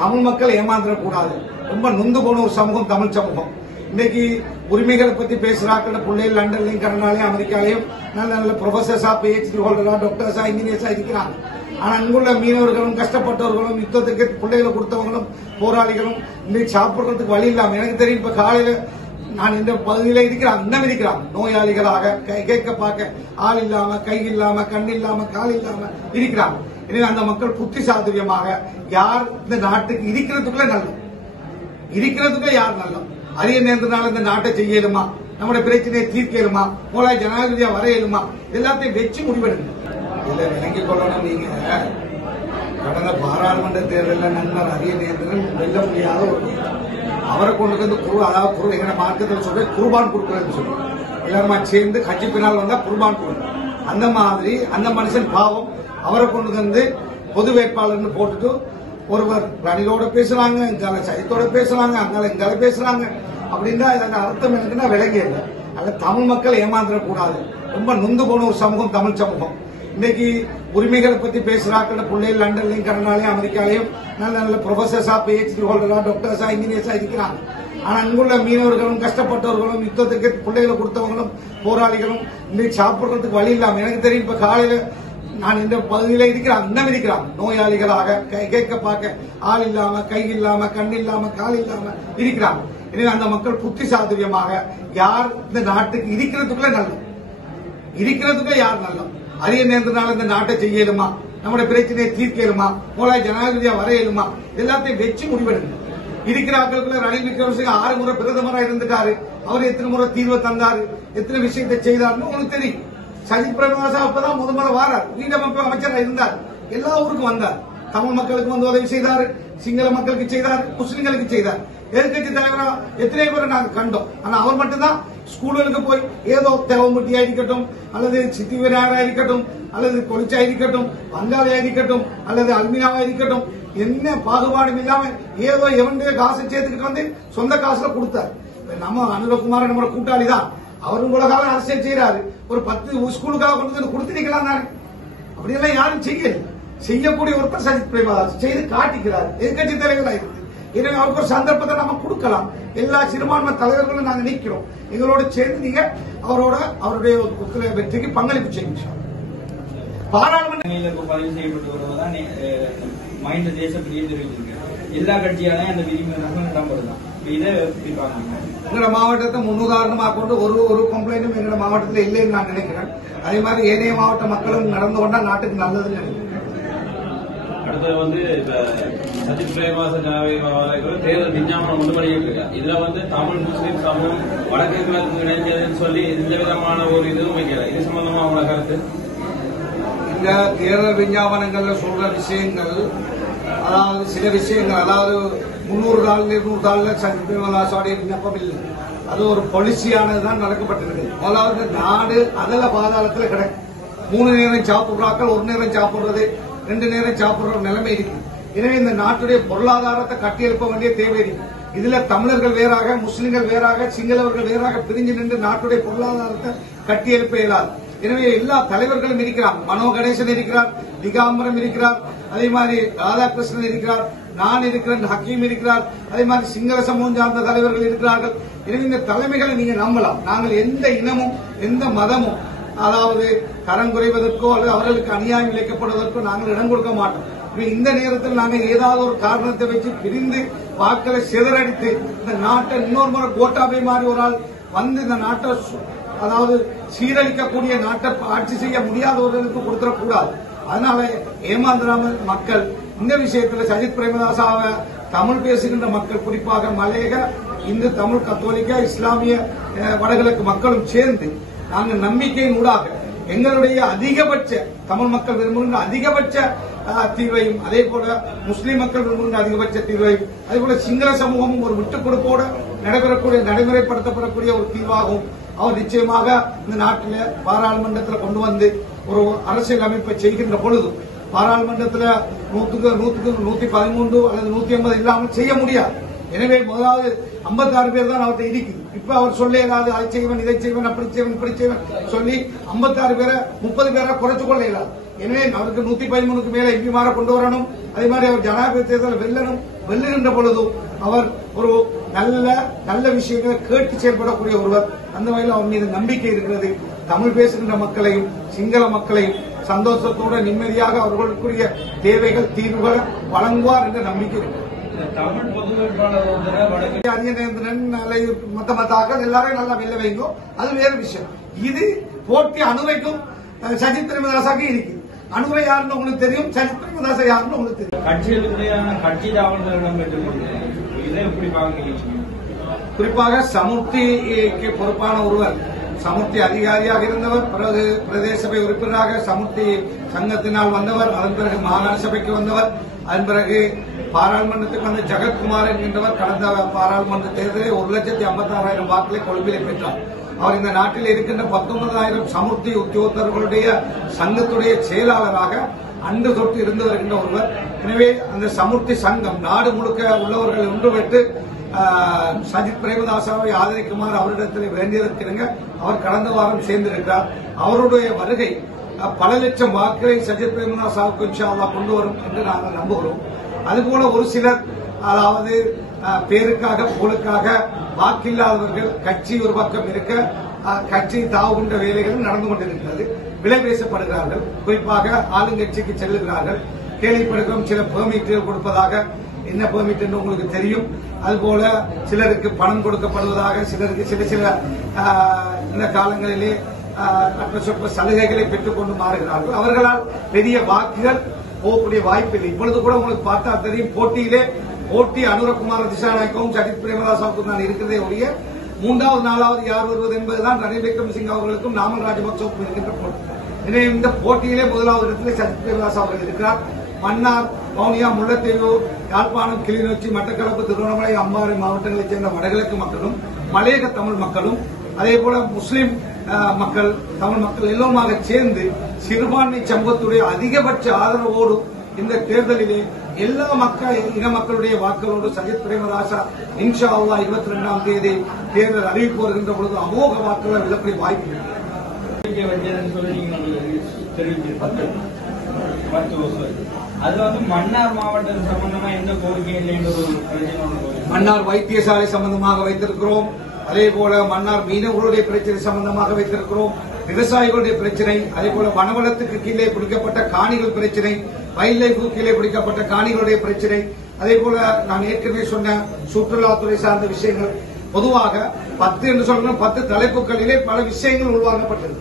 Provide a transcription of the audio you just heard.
தமிழ் மக்கள் ஏமாந்துடக்கூடாது. ரொம்ப நொந்து போன ஒரு சமூகம் தமிழ் சமூகம். இன்னைக்கு உரிமைகளை பத்தி பேசுறாங்க. பிள்ளைகள் லண்டன்லயும் கனடாலையும் அமெரிக்காலையும் நல்ல நல்ல ப்ரொஃபசர்ஸா PhD ஹோல்டரா டாக்டர்ஸா இன்ஜினியர்ஸா இருக்கிறாங்க. ஆனா அங்குள்ள மீனவர்களும் கஷ்டப்பட்டவர்களும் யுத்தத்துக்கு பிள்ளைகளை கொடுத்தவங்களும் போராளிகளும் இன்னைக்கு சாப்பிடுறதுக்கு வழி இல்லாம எனக்கு தெரியும். இப்ப காலையில நான் இந்த பகுதியில இருக்கிறாங்க, இன்னும் இருக்கிறாங்க நோயாளிகளாக கேட்க பார்க்க ஆள் இல்லாம, கை இல்லாம, கண் இல்லாம, கால் இல்லாம இருக்கிறாங்க. எனவே அந்த மக்கள் புத்தி சாதுரியமாக யார் இந்த நாட்டுக்கு இருக்கிறதுக்குள்ள நல்லது, இருக்கிறதுக்குள்ள யார் நல்லது, அரிய நேரத்தினால இந்த நாட்டை செய்யலுமா, நம்முடைய பிரச்சனையை தீர்க்கலுமா, போல ஜனாதிபதியா வரையலுமா, எல்லாத்தையும் வச்சு முடிவெடுங்க. இல்ல விளங்கிக் கொள்ளணும். நீங்க கடந்த பாராளுமன்ற தேர்தலில் நண்பர் அரிய நேரத்தில் வெல்ல முடியாத ஒரு அவரை கொண்டு வந்து அதாவது எங்க மார்க்கத்தில் சொல்ற குர்பான் கொடுக்கறதுன்னு சொல்லுவோம். எல்லாருமா சேர்ந்து கட்சி பின்னால் வந்தா குர்பான் கொடுக்கும். அந்த மாதிரி அந்த மனுஷன் பாவம் அவரை கொண்டு வந்து பொது வேட்பாளர்னு போட்டுட்டு ஒருவர் ரணிலோட பேசுறாங்க, இங்கால சைத்தோட பேசுறாங்க, அங்கால இங்கால பேசுறாங்க. அப்படின்னா இதற்கு அர்த்தம் எனக்குன்னா விளங்கி இல்லை. அல்ல தமிழ் மக்கள் ஏமாந்துடக்கூடாது. ரொம்ப நொந்து போன ஒரு சமூகம் தமிழ் சமூகம். இன்னைக்கு உரிமைகளை பத்தி பேசுறாங்க. பிள்ளைகள் லண்டன்லயும் கனடாலையும் அமெரிக்காலையும் நல்ல நல்ல ப்ரொஃபசர்ஸா PhD ஹோல்டரா டாக்டர்ஸா இன்ஜினியர்ஸா இருக்கிறாங்க. ஆனா அங்குள்ள மீனவர்களும் கஷ்டப்பட்டவர்களும் யுத்தத்துக்கு பிள்ளைகளை கொடுத்தவங்களும் போராளிகளும் இன்னைக்கு சாப்பிடுறதுக்கு வழி இல்லாம எனக்கு தெரியும். இப்ப காலையில நான் இந்த பகுதியில இருக்கிறாங்க, இன்னும் இருக்கிறாங்க நோயாளிகளாக கேட்க பார்க்க ஆள் இல்லாம, கை இல்லாம, கண் இல்லாம, கால் இல்லாம இருக்கிறாங்க. எனவே அந்த மக்கள் புத்தி சாதுரியமாக யார் இந்த நாட்டுக்கு இருக்கிறதுக்குள்ள நல்லது, இருக்கிறதுக்குள்ள யார் நல்லது, அரிய நேரத்தினால இந்த நாட்டை செய்யலுமா, நம்முடைய பிரச்சனையை தீர்க்கலுமா, போல ஜனாதிபதியா வரையலுமா, எல்லாத்தையும் வச்சு முடிவெடுங்க. இருக்கிறார்களுக்குள்ள ரணில் விக்ரமசிங்க 6 முறை பிரதமராக இருந்துட்டாரு. அவர் எத்தனை முறை தீர்வை தந்தாரு, எத்தனை விஷயத்தை செய்தாருன்னு உங்களுக்கு தெரியும். சஜித் பிரேமதாசா அப்பதான் முதல்ல வாரார், வீடமைப்பு அமைச்சராக இருந்தார், எல்லா ஊருக்கும் வந்தார். தமிழ் மக்களுக்கு வந்து உதவி செய்தார், சிங்கள மக்களுக்கு செய்தார், முஸ்லிம்களுக்கு செய்தார். எதிர்கட்சி தலைவரா எத்தனை பேரை நாங்கள் கண்டோம். ஆனா அவர் மட்டும்தான் ஸ்கூல்களுக்கு போய் ஏதோ தேவமுட்டியா இருக்கட்டும், அல்லது சித்தி விநாயகரா இருக்கட்டும், அல்லது கொலிச்சா இருக்கட்டும், வங்காளியா இருக்கட்டும், அல்லது அல்மினாவா இருக்கட்டும், என்ன பாகுபாடும் இல்லாம ஏதோ எவனுடைய காசை சேர்த்துக்கிட்டு வந்து சொந்த காசுல கொடுத்தார். நம்ம அனுரகுமார் நம்ம கூட்டாளி தான், அவரும் கூட காலம் அரசியல் செய்யறாரு. ஒரு 10 ஸ்கூலுக்காக கொண்டு வந்து கொடுத்துருக்கலாம் தானே. அப்படியெல்லாம் யாரும் செய்யல. செய்யக்கூடிய ஒருத்தர் சஜித் பிரேமதாஸ் செய்து காட்டிக்கிறார். எதிர்கட்சி தலைவராக இருக்கு. எனவே அவருக்கு ஒரு சந்தர்ப்பத்தை நம்ம கொடுக்கலாம். எல்லா சிறுபான்மை தலைவர்களும் நாங்க நிற்கிறோம். எங்களோட சேர்ந்து நீங்க அவருடைய வெற்றிக்கு பங்களிப்பு செய்யுங்க. பாராளுமன்ற பதிவு செய்யப்பட்டு வருவதுதான் மஹிந்த தேசப்பிரியை தெரிவிச்சிருக்காங்க. எல்லா கட்சியாலையும் அந்த விதிமுறை இடம்பெறுதான். இதை எப்படி பாருங்க? எங்களோட மாவட்டத்தை முன்னுதாரணமாக கொண்டு ஒரு கம்ப்ளைண்டும் எங்களோட மாவட்டத்தில் இல்லைன்னு நான் நினைக்கிறேன். அதே மாதிரி ஏனைய மாவட்ட மக்களும் நடந்து கொண்டா நாட்டுக்கு நல்லதுன்னு நினைக்கிறேன். அடுத்தது வந்து சஜித் பிரேமதாச தேர்தல் விஞ்ஞாபனம் ஒன்று வெளியிட்டிருக்காரு. இதுல தமிழ் முஸ்லீம் சமூகம் வடக்கு கிழக்கு இணைஞ்சதுன்னு சொல்லி எந்த விதமான ஒரு இதுவும் வைக்கல. இது சம்பந்தமா அவங்களோட கருத்து? இந்த தேர்தல் விஞ்ஞாபனங்கள்ல சொல்ற விஷயங்கள், அதாவது சில விஷயங்கள், அதாவது 300 நாள் 200 நாள்ல சஜித் பிரேமதாசோடைய விண்ணப்பம் இல்லை. அது ஒரு பாலிசியானதுதான் நடக்கப்பட்டிருக்கு. அதாவது நாடு அதல பாதாளத்தில் கிடக்கு. 3 நேரம் சாப்பிடுறாக்கள் 1 நேரம் சாப்பிடுறது, 2 நேரம் சாப்பிடுற நிலைமை இருக்கு. எனவே இந்த நாட்டுடைய பொருளாதாரத்தை கட்டியெழுப்ப வேண்டிய தேவை இருக்கு. இதுல தமிழர்கள் வேறாக, முஸ்லிம்கள் வேறாக, சிங்களவர்கள் வேறாக பிரிஞ்சு நின்று நாட்டுடைய பொருளாதாரத்தை கட்டியெழுப்ப இயலாது. எனவே எல்லா தலைவர்களும் இருக்கிறார். மனோ கணேசன் இருக்கிறார், திகாம்பரம் இருக்கிறார், அதே மாதிரி ராதாகிருஷ்ணன் இருக்கிறார், நான் இருக்கிறேன், ஹக்கீம் இருக்கிறார், அதே மாதிரி சிங்கள சமூகம் சார்ந்த தலைவர்கள் இருக்கிறார்கள். எனவே இந்த தலைமைகளை நீங்க நம்பலாம். நாங்கள் எந்த இனமும் எந்த மதமும் அதாவது கரம் குறைவதற்கோ அல்லது அவர்களுக்கு அநியாயம் இழைக்கப்படுவதற்கோ நாங்கள் இடம் கொடுக்க மாட்டோம். இந்த நேரத்தில் நாங்கள் ஏதாவது ஒரு காரணத்தை வச்சு பிரிந்து வாக்களை சிதறடித்து இந்த நாட்டை இன்னொரு முறை கோட்டாபை மாதிரி ஒரு ஆள் வந்து இந்த நாட்டை அதாவது சீரழிக்கக்கூடிய நாட்டை ஆட்சி செய்ய முடியாதவர்களுக்கு கொடுத்துடக்கூடாது. அதனால ஏமாந்திராமல் மக்கள் இந்த விஷயத்தில் சஜித் பிரேமதாசாவை தமிழ் பேசுகின்ற மக்கள், குறிப்பாக மலையக இந்து தமிழ் கத்தோலிக்க இஸ்லாமிய வடகிழக்கு மக்களும் சேர்ந்து நாங்கள் நம்பிக்கையின் ஊடாக எங்களுடைய அதிகபட்ச தமிழ் மக்கள் விரும்புகின்ற அதிகபட்ச தீர்வையும், அதே போல முஸ்லீம் மக்கள் விரும்புகின்ற அதிகபட்ச தீர்வையும், அதே போல சிங்கள சமூகமும் ஒரு விட்டுக் கொடுப்போடு நடைமுறைப்படுத்தப்படக்கூடிய ஒரு தீர்வாகவும் அவர் நிச்சயமாக இந்த நாட்டில் பாராளுமன்றத்தில் கொண்டு வந்து ஒரு அரசியல் அமைப்பை செய்கின்ற பொழுது பாராளுமன்றத்தில் 113 அல்லது 180 இல்லாமல் செய்ய முடியாது. எனவே முதலாவது 56 பேர் தான் அவர்கிட்ட இருக்குது. இப்ப அவர் சொல்ல இயலாது, அதை செய்வன் இதை செய்வன் அப்படி செய்வன் இப்படி செய்வன் சொல்லி 56 பேரை 30 பேரை குறைச்சு கொள்ள இயலாது. எனவே அவருக்கு 113க்கு மேல எம்பிமாரை கொண்டு வரணும். அதே மாதிரி அவர் ஜனாதிபதி தேர்தலில் வெல்லணும். வெல்லுகின்ற பொழுது அவர் ஒரு நல்ல விஷயங்களை கேட்டு செயல்படக்கூடிய ஒருவர். அந்த வகையில் அவர் மீது நம்பிக்கை இருக்கிறது. தமிழ் பேசுகின்ற மக்களையும் சிங்கள மக்களையும் சந்தோஷத்தோடு நிம்மதியாக அவர்களுக்குரிய தேவைகள் தீர்வுகளை வழங்குவார் என்ற நம்பிக்கை இருக்கிறது. தமிழ் பொது வேட்பாளர் அரியநேந்திரன் மொத்தமத்தாக எல்லாரையும் நல்லா வெல்ல வைங்கோ, அது வேறு விஷயம். இது போட்டி அனுரைக்கும் சஜித் பிரேமதாசாக்கு இருக்கு. அனுரை யாருன்னு உங்களுக்கு தெரியும், சஜித் பிரேமதாசா யாருன்னு உங்களுக்கு தெரியும். கட்சிகளுக்குள்ளேயான கட்சி தாவல்களிடம் பெற்றுக்கொண்டு இதை எப்படி பார்க்கிறீங்க? குறிப்பாக சமுர்த்திக்கு பொறுப்பான ஒருவர், சமுர்த்தி அதிகாரியாக இருந்தவர், பிறகு பிரதேச சபை உறுப்பினராக சமுர்த்தி சங்கத்தினால் வந்தவர், அதன் பிறகு மாகாண சபைக்கு வந்தவர், அதன் பிறகு பாராளுமன்றத்துக்கு வந்த ஜெகத்குமார் என்கின்றவர் கடந்த பாராளுமன்ற தேர்தலில் 1,56,000 வாக்குகளை கொழும்பிலே பெற்றார். அவர் இந்த நாட்டில் இருக்கின்ற 19,000 சமுர்த்தி உத்தியோகத்தர்களுடைய சங்கத்துடைய செயலாளராக அன்று தொட்டு இருந்து வருகின்ற ஒருவர். எனவே அந்த சமுர்த்தி சங்கம் நாடு முழுக்க உள்ளவர்கள் ஒன்று பெற்று சஜித் பிரேமதாசாவை ஆதரிக்குமாறு அவரிடத்தில் வேண்டியதற்கிணங்க அவர் கடந்த வாரம் சேர்ந்திருக்கிறார். அவருடைய வருகை பல லட்சம் வாக்குகளை சஜித் பிரேமதாசாவுக்கு இன்ஷா அல்லாஹ் கொண்டு வரும் என்று நாங்கள் நம்புகிறோம். அதுபோல ஒரு சிலர், அதாவது பேருக்காக புகழுக்காக வாக்கில்லாதவர்கள் கட்சி ஒரு பக்கம் இருக்க கட்சி தாவுகின்ற வேலைகளும் நடந்து கொண்டிருக்கிறது. விலை பேசப்படுகிறார்கள். குறிப்பாக ஆளுங்கட்சிக்கு செல்லுகிறார்கள். கேள்விப்படுகிறோம் சில பெர்மிட்டுகள் கொடுப்பதாக. என்ன பெர்மிட் என்று உங்களுக்கு தெரியும். அதுபோல சிலருக்கு பணம் கொடுக்கப்படுவதாக, சிலருக்கு சில இந்த காலங்களிலே சொற்ப சலுகைகளை பெற்றுக் கொண்டு மாறுகிறார்கள். அவர்களால் பெரிய வாக்குகள் போகக்கூடிய வாய்ப்பில்லை. இப்பொழுது கூட உங்களுக்கு பார்த்தா தெரியும், போட்டி அனுரகுமார திசாநாயக்கவும் சஜித் பிரேமதாசாவுக்கும் தான் இருக்கிறதே ஒழிய 3வது 4வது யார் வருவது என்பதுதான் ரணில் விக்ரமசிங்க அவர்களுக்கும் நாமல் ராஜபக்சவுக்கும் இருக்கின்ற போட்டி. எனவே இந்த போட்டியிலே 1வது இடத்திலே சஜித் பிரேமதாசா அவர்கள் இருக்கிறார். மன்னார், வவுனியா, முல்லைத்தீவு, யாழ்ப்பாணம், கிளிநொச்சி, மட்டக்களப்பு, திருவண்ணாமலை, அம்பாறை மாவட்டங்களைச் சேர்ந்த வடகிழக்கு மக்களும் மலையக தமிழ் மக்களும் அதேபோல முஸ்லிம் மக்கள், தமிழ் மக்கள் எல்லோருமாக சேர்ந்து சிறுபான்மை சமூகத்துடைய அதிகபட்ச ஆதரவோடு இந்த தேர்தலிலே எல்லா இன மக்களுடைய வாக்குகளோடு சஜித் பிரேமதாசா இன்ஷா அல்லாஹ் 22ஆம் தேதி தேர்தல் அறிவிப்பு வருகின்ற பொழுது அமோக வாக்குகள் விழக்கூடிய வாய்ப்பு. அது மன்னார் மாவட்டம் சம்பந்தமா எந்த கோரிக்கை இல்லை என்ற ஒரு பிரச்சனை. மன்னார் வைத்தியசாலை சம்பந்தமாக வைத்திருக்கிறோம். அதேபோல மன்னார் மீனவர்களுடைய பிரச்சனை சம்பந்தமாக வைத்திருக்கிறோம். விவசாயிகளுடைய பிரச்சனை, அதேபோல வனவளத்துக்கு கீழே பிடிக்கப்பட்ட காணிகள் பிரச்சனை, வைல்ட் லைஃப் கீழே பிடிக்கப்பட்ட காணிகளுடைய பிரச்சனை, அதேபோல நான் ஏற்கனவே சொன்ன சுற்றுலாத்துறை சார்ந்த விஷயங்கள். பொதுவாக 10 என்று சொல்கிறோம், 10 தலைப்புகளிலே பல விஷயங்கள் உருவாக்கப்பட்டது.